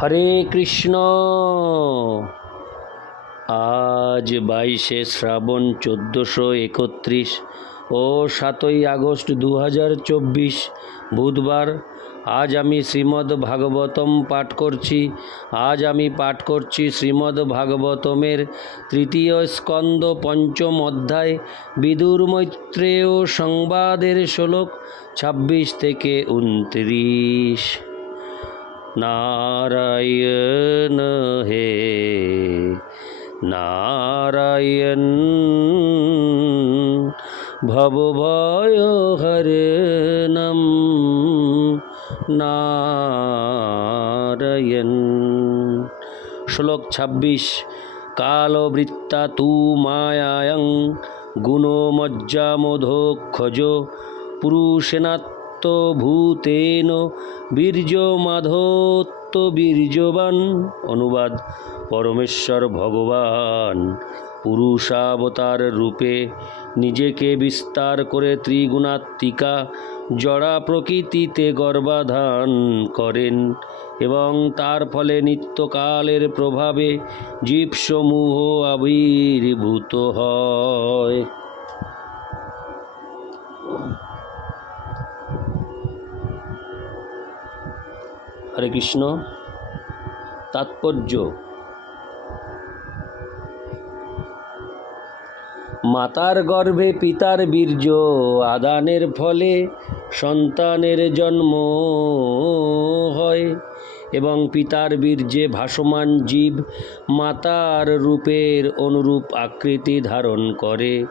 হরে কৃষ্ণ। আজ বাইশে শ্রাবণ চোদ্দোশো একত্রিশ ও সাতই আগস্ট দু চব্বিশ বুধবার। আজ আমি শ্রীমদ্ ভাগবতম পাঠ করছি। আজ আমি পাঠ করছি শ্রীমদ্ ভাগবতমের তৃতীয় স্কন্দ পঞ্চম অধ্যায়। বিদুর মৈত্রেয় সংবাদের শ্লোক ছাব্বিশ থেকে উনত্রিশ। নারায়ণ হে নারায়ণ ভবভয় হরণম নারায়ণ। শ্লোক ছাব্বিশ কালবৃত্তা তু মায়ায়ং গুণমজ্জামোধোক্ষজ পুরুষেনাত্মভূতেন বীর্য মাধত্ব বীর্যবান। অনুবাদ, পরমেশ্বর ভগবান। পুরুষাবতার রূপে নিজেকে বিস্তার করে ত্রিগুণাত্মিকা জড়া প্রকৃতিতে গর্ভাধান করেন এবং তার ফলে নিত্যকালের প্রভাবে জীবসমূহ আবির্ভূত হয়। হরে কৃষ্ণ। তাৎপর্য। মাতার গর্ভে পিতার বীর্য, আদানের ফলে সন্তানের জন্ম হয় এবং পিতার বীর্যে ভাসমান জীব মাতার রূপের অনুরূপ আকৃতি ধারণ করে।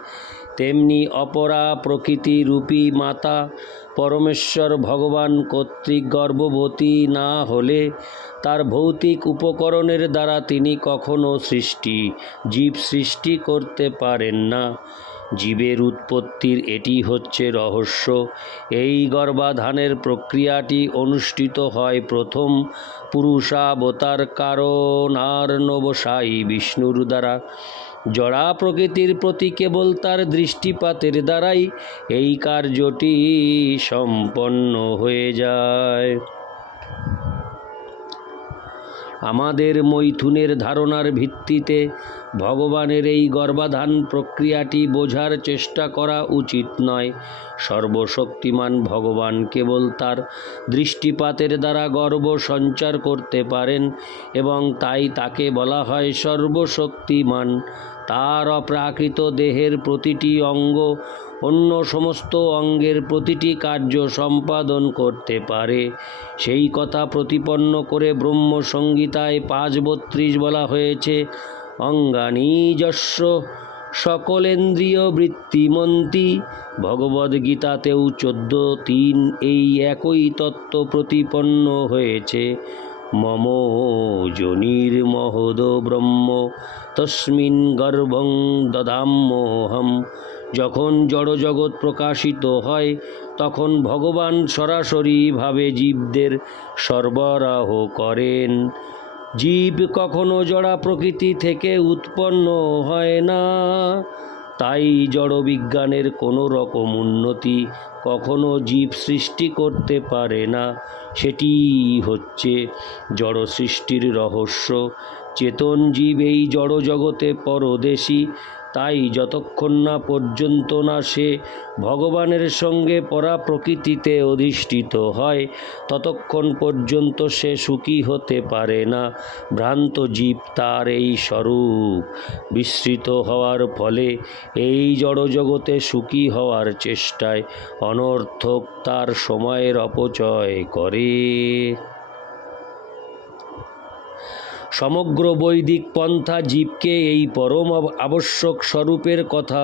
তেমনি অপরা প্রকৃতি রূপী মাতা পরমেশ্বর ভগবান কর্তৃক গর্ভবতী না হলে তার ভৌতিক উপকরণের দ্বারা তিনি কখনো সৃষ্টি, জীব সৃষ্টি করতে পারেন না। জীবের উৎপত্তির এটি হচ্ছে রহস্য। এই গর্ভাধানের প্রক্রিয়াটি অনুষ্ঠিত হয় প্রথম পুরুষাবতার কারণ আর নবসায়ী বিষ্ণুর দ্বারা। জড়া প্রকৃতির প্রতি কেবল তার দৃষ্টিপাতের দ্বারাই এই কার্যটি সম্পন্ন হয়ে যায়। আমাদের মৈথুনের ধারণার ভিত্তিতে ভগবানের এই গর্ভাধান প্রক্রিয়াটি বোঝার চেষ্টা করা উচিত নয়। সর্বশক্তিমান ভগবান কেবল তার দৃষ্টিপাতের দ্বারা গর্ব সঞ্চার করতে পারেন এবং তাই তাকে বলা হয় সর্বশক্তিমান তার অপ্রাকৃত দেহের প্রতিটি অঙ্গ অন্য সমস্ত অঙ্গের প্রতিটি কার্য সম্পাদন করতে পারে। সেই কথা প্রতিপন্ন করে ব্রহ্মসংগীতায় পাঁচ বত্রিশ বলা হয়েছে অঙ্গানি যস্য সকলেন্দ্রিয় বৃত্তিমন্তী ভগবদ্গীতাতেও চোদ্দ তিন এই একই তত্ত্ব প্রতিপন্ন হয়েছে। মম যোনির্মহদ ব্রহ্ম তস্মিন গর্ভং দদাম্যহম যখন জড়জগৎ প্রকাশিত হয়, তখন ভগবান সরাসরিভাবে জীবদের সরবরাহ করেন। জীব কখনো জড়া প্রকৃতি থেকে উৎপন্ন হয় না। তাই জড়বিজ্ঞানের কোনো রকম উন্নতি কখনো জীব সৃষ্টি করতে পারে না। সেটি হচ্ছে জড় সৃষ্টির রহস্য। চেতন জীব এই জড় জগতে পরদেশী। তাই যতক্ষণ না পর্যন্ত না সে ভগবানের সঙ্গে পরা প্রকৃতিতে অধিষ্ঠিত হয়, ততক্ষণ পর্যন্ত সে সুখী হতে পারে না। ভ্রান্ত জীব তার এই স্বরূপ। বিস্মৃত হওয়ার ফলে এই জড়জগতে সুখী হওয়ার চেষ্টায় অনর্থক তার সময়ের অপচয় করে। সমগ্র বৈদিক পন্থা জীবকে এই পরম আবশ্যক স্বরূপের কথা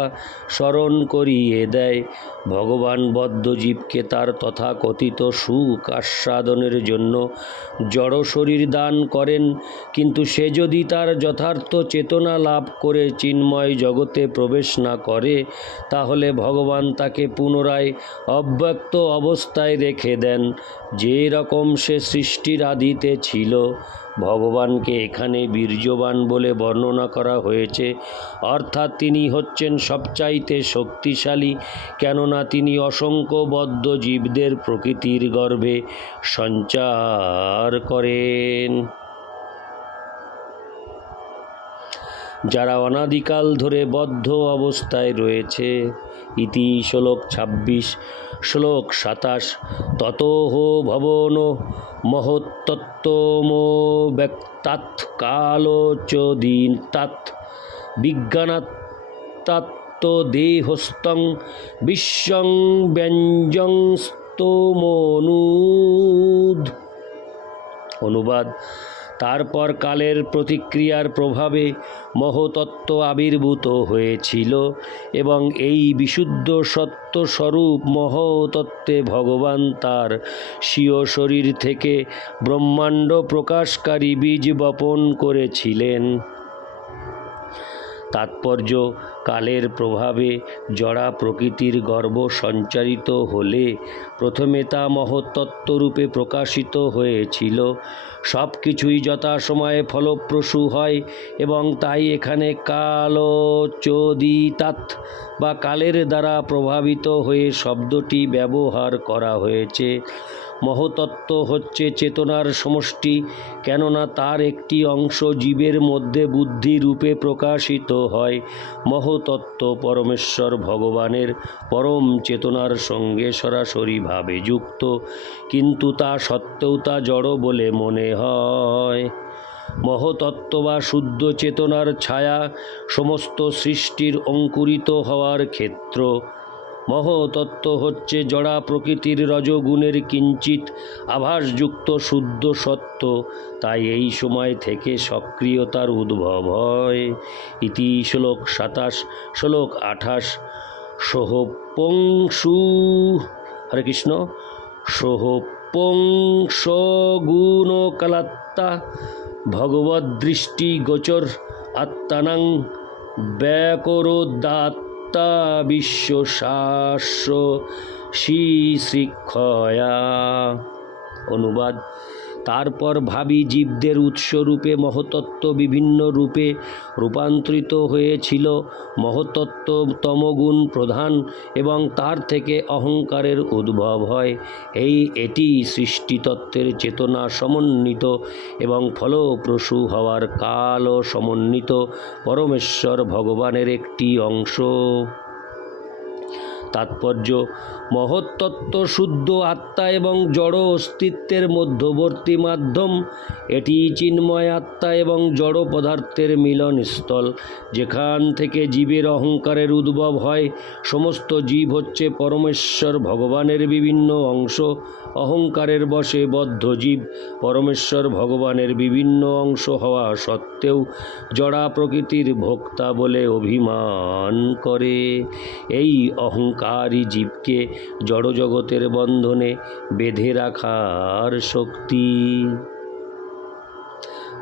স্মরণ করিয়ে দেয়। ভগবান বদ্ধ জীবকে তার তথাকথিত সুখ আস্বাদনের জন্য জড় শরীর দান করেন, কিন্তু সে যদি তার যথার্থ চেতনা লাভ করে চিন্ময় জগতে প্রবেশ না করে, তাহলে ভগবান তাকে পুনরায় অব্যক্ত অবস্থায় রেখে দেন। যে রকম সে সৃষ্টির আদিতে ছিল ভগবানকে এখানে বীর্যবান বলে বর্ণনা করা হয়েছে। অর্থাৎ তিনি হচ্ছেন সবচাইতে শক্তিশালী, কেননা তিনি অসংখ্য বদ্ধ জীবদের প্রকৃতির গর্ভে সঞ্চার করেন। যারা অনাদিকাল ধরে বদ্ধ অবস্থায় রয়েছে, ইতি শ্লোক ছাব্বিশ, শ্লোক সাতাশ ততহ ভবন মহত্তত্ত্বমো ব্যক্তাৎ কালোচদিন তাৎ বিজ্ঞানাত্তাত্ম দেহস্তং বিশ্বং ব্যঞ্জং স্তোমনুদ। অনুবাদ তারপর কালের প্রতিক্রিয়ার প্রভাবে মহতত্ত্ব আবির্ভূত হয়েছিল এবং এই বিশুদ্ধ সত্য স্বরূপ মহতত্ত্বে ভগবান তার স্বীয় শরীর থেকে ব্রহ্মাণ্ড প্রকাশকারী বীজ বপন করেছিলেন। তাৎপর্য, কালের প্রভাবে জড়া প্রকৃতির গর্ব সঞ্চারিত হলে প্রথমে তা মহত্তত্ত্বরূপে প্রকাশিত হয়েছিল। সব কিছুই যথাসময়ে ফলপ্রসূ হয় এবং তাই এখানে কালোচোদিতাৎ বা কালের দ্বারা প্রভাবিত হয়ে শব্দটি ব্যবহার করা হয়েছে। মহতত্ত্ব হচ্ছে চেতনার সমষ্টি, কেননা তার একটি অংশ জীবের মধ্যে বুদ্ধি রূপে প্রকাশিত হয়। মহতত্ত্ব পরমেশ্বর ভগবানের পরম চেতনার সঙ্গে সরাসরিভাবে যুক্ত, কিন্তু তা সত্ত্বেও তা জড় বলে মনে হয়। মহতত্ত্ব বা শুদ্ধ চেতনার ছায়া সমস্ত সৃষ্টির অঙ্কুরিত হওয়ার ক্ষেত্র মহতত্ত্ব হচ্ছে জড়া প্রকৃতির রজগুণের কিঞ্চিত আভাসযুক্ত শুদ্ধ সত্য। তাই এই সময় থেকে সক্রিয়তার উদ্ভব হয়। ইতি শ্লোক সাতাশ, শ্লোক আঠাশ। সোহপংসু, হরে কৃষ্ণ। সোহপংসগুণকলাত্তা ভগবদ্দৃষ্টি গোচর আত্মানাং ব্যাকরোদাত্তা শ্রী শ্রীক্ষয়া অনুবাদ তারপর ভাবি জীবদের উৎসরূপে মহতত্ত্ব বিভিন্ন রূপে রূপান্তরিত হয়েছিল। মহতত্ত্ব তমগুণ প্রধান এবং তার থেকে অহংকারের উদ্ভব হয়। এই এটি সৃষ্টিতত্ত্বের চেতনা সমন্বিত এবং ফলপ্রসূ হওয়ার কাল ও সমন্বিত। পরমেশ্বর ভগবানের একটি অংশ। তাৎপর্য, মহত্তত্ত্ব, শুদ্ধ আত্মা এবং জড় অস্তিত্বের মধ্যবর্তী মাধ্যম। এটি চিন্ময় আত্মা এবং জড় পদার্থের মিলনস্থল যেখান থেকে জীবের অহংকারের উদ্ভব হয়। সমস্ত জীব হচ্ছে পরমেশ্বর ভগবানের বিভিন্ন অংশ। অহংকারের বশে বদ্ধ জীব পরমেশ্বর ভগবানের বিভিন্ন অংশ হওয়া সত্ত্বেও জড়া প্রকৃতির ভোক্তা বলে অভিমান করে। এই অহংকারী জীবকে জড়জগতের বন্ধনে বেঁধে রাখার শক্তি।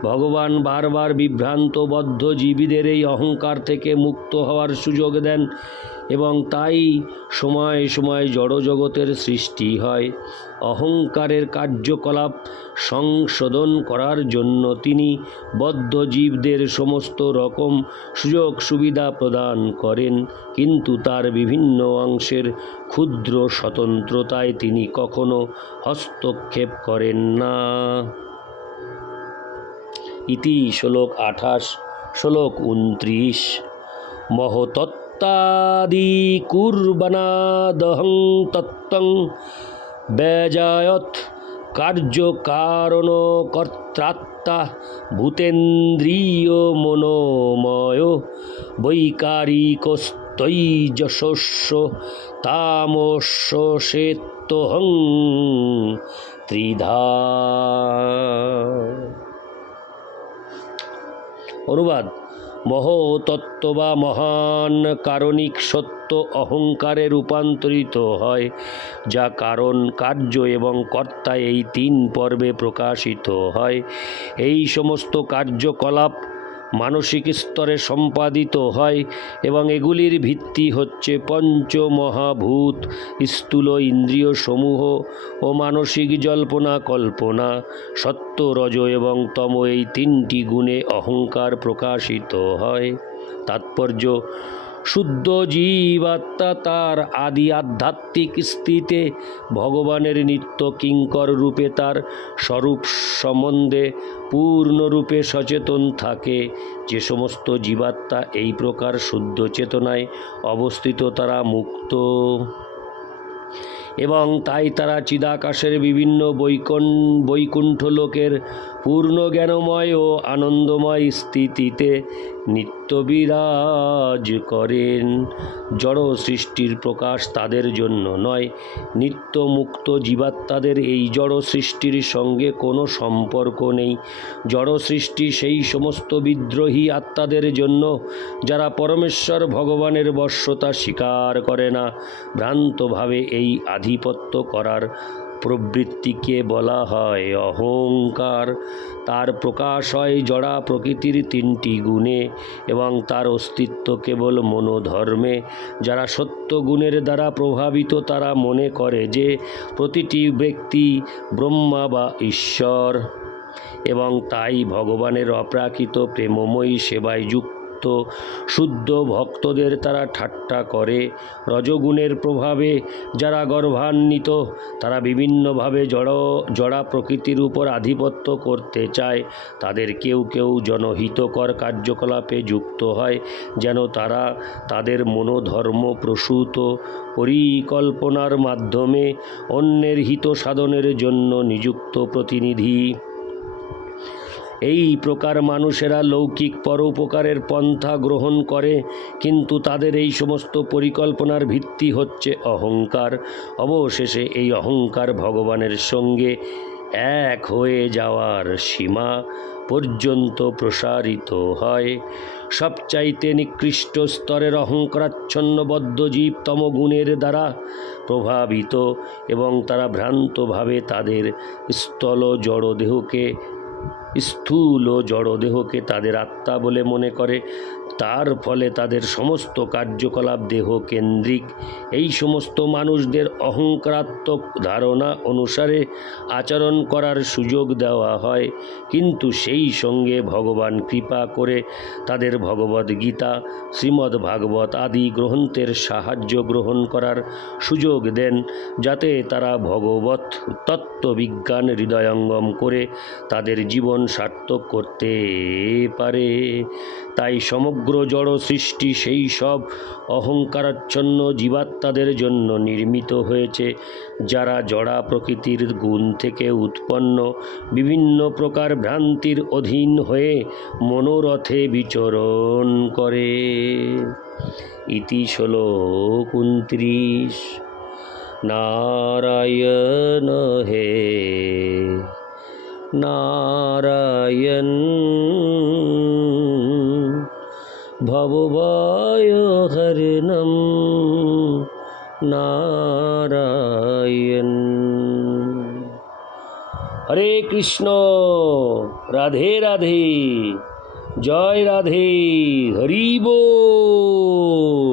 ভগবান বারবার বিভ্রান্ত বদ্ধ জীবীদের এই অহংকার থেকে মুক্ত হওয়ার সুযোগ দেন এবং তাই সময় সময় জড়জগতের সৃষ্টি হয়। অহংকারের কার্যকলাপ সংশোধন করার জন্য তিনি বদ্ধ জীবদের সমস্ত রকম সুযোগ সুবিধা প্রদান করেন, কিন্তু তার বিভিন্ন অংশের ক্ষুদ্র স্বতন্ত্রতায় তিনি কখনো হস্তক্ষেপ করেন না। ইতি শ্লোক আঠাশ, শ্লোক উনত্রিশ তত্ত্বং ব্যজায়ত কার্যকারণ কর্ত্রাত্মা ভূতেন্দ্রিয় মনোময় বৈকারিকস্তৈজশস্য তামস্যেত্তহং ত্রিধা। অনুবাদ। মহতত্ত্ব বা মহান কারণিক সত্য অহংকারে রূপান্তরিত হয়, যা কারণ, কার্য এবং কর্তা এই তিন পর্বে প্রকাশিত হয়। এই সমস্ত কার্যকলাপ মানসিক স্তরে সম্পাদিত হয় এবং এগুলির ভিত্তি হচ্ছে পঞ্চমহাভূত স্থূল ইন্দ্রিয় সমূহ ও মানসিক জল্পনা কল্পনা সত্য রজ এবং তম এই তিনটি গুণে অহংকার প্রকাশিত হয়। তাৎপর্য শুদ্ধ জীবাত্মা তার আদি আধ্যাত্মিক স্থিতিতে ভগবানের নিত্য কিঙ্কর রূপে তার স্বরূপ সম্বন্ধে পূর্ণরূপে সচেতন থাকে। যে সমস্ত জীবাত্মা এই প্রকার শুদ্ধ চেতনায় অবস্থিত তারা মুক্ত। এবং তাই তারা চিদাকাশের বিভিন্ন বৈকন, বৈকুণ্ঠ লোকের পূর্ণ জ্ঞানময় ও আনন্দময় স্থিতিতে নিত্য বিরাজ করেন। জড় সৃষ্টির প্রকাশ তাদের জন্য নয় নিত্য মুক্ত জীবাত্মাদের এই জড় সৃষ্টির সঙ্গে কোনো সম্পর্ক নেই। জড় সৃষ্টি সেই সমস্ত বিদ্রোহী আত্মাদের জন্য, যারা পরমেশ্বর ভগবানের বশ্যতা স্বীকার করে না। ভ্রান্তভাবে এই আধিপত্য করার প্রবৃত্তিকে বলা হয় অহংকার। তার প্রকাশ হয় জড়া প্রকৃতির তিনটি গুণে এবং তার অস্তিত্ব কেবল মনোধর্মে। যারা সত্য গুণের দ্বারা প্রভাবিত, তারা মনে করে যে প্রতিটি ব্যক্তি ব্রহ্মা বা ঈশ্বর এবং তাই ভগবানের অপ্রাকৃত প্রেমময়ী সেবায় যুক্ত। শুদ্ধ ভক্তদের তারা ঠাট্টা করে। রজগুণের প্রভাবে যারা গর্ভান্বিত, তারা বিভিন্নভাবে জড়, জড়া প্রকৃতির উপর আধিপত্য করতে চায়। তাদের কেউ কেউ জনহিতকর কার্যকলাপে যুক্ত হয়, যেন তারা তাদের মনোধর্ম প্রসূত পরিকল্পনার মাধ্যমে অন্যের হিত সাধনের জন্য নিযুক্ত প্রতিনিধি। এই প্রকার মানুষেরা লৌকিক পরোপকারের পন্থা গ্রহণ করে, কিন্তু তাদের এই সমস্ত পরিকল্পনার ভিত্তি হচ্ছে অহংকার। অবশেষে এই অহংকার ভগবানের সঙ্গে এক হয়ে যাওয়ার সীমা পর্যন্ত প্রসারিত হয়। সবচাইতে নিকৃষ্ট স্তরের অহংকারাচ্ছন্ন বদ্ধজীব তমগুণের দ্বারা প্রভাবিত এবং তারা ভ্রান্তভাবে তাদের স্থল জড়দেহকে স্থূল ও জড়দেহকে তাদের আত্মা বলে মনে করে। তার ফলে তাদের সমস্ত কার্যকলাপ দেহ কেন্দ্রিক। এই সমস্ত মানুষদের অহংকারাত্মক ধারণা অনুসারে আচরণ করার সুযোগ দেওয়া হয়। কিন্তু সেই সঙ্গে ভগবান কৃপা করে তাদের ভগবদ গীতা, শ্রীমদ্ ভাগবত আদি গ্রন্থের সাহায্য গ্রহণ করার সুযোগ দেন, যাতে তারা ভগবত তত্ত্ববিজ্ঞান হৃদয়ঙ্গম করে তাদের জীবন সার্থক করতে পারে। তাই সমগ্র জড় সৃষ্টি সেই সব অহংকারাচ্ছন্ন জীবাত্মাদের জন্য নির্মিত হয়েছে, যারা জড়া প্রকৃতির গুণ থেকে উৎপন্ন, বিভিন্ন প্রকার ভ্রান্তির অধীন হয়ে মনোরথে বিচরণ করে। ইতি শ্লোক উনত্রিশ। নারায়ণ হে, নারায়ণ ভববায় হরিণম নারায়ণ। হরে কৃষ্ণ রাধে রাধে জয় রাধে হরি বল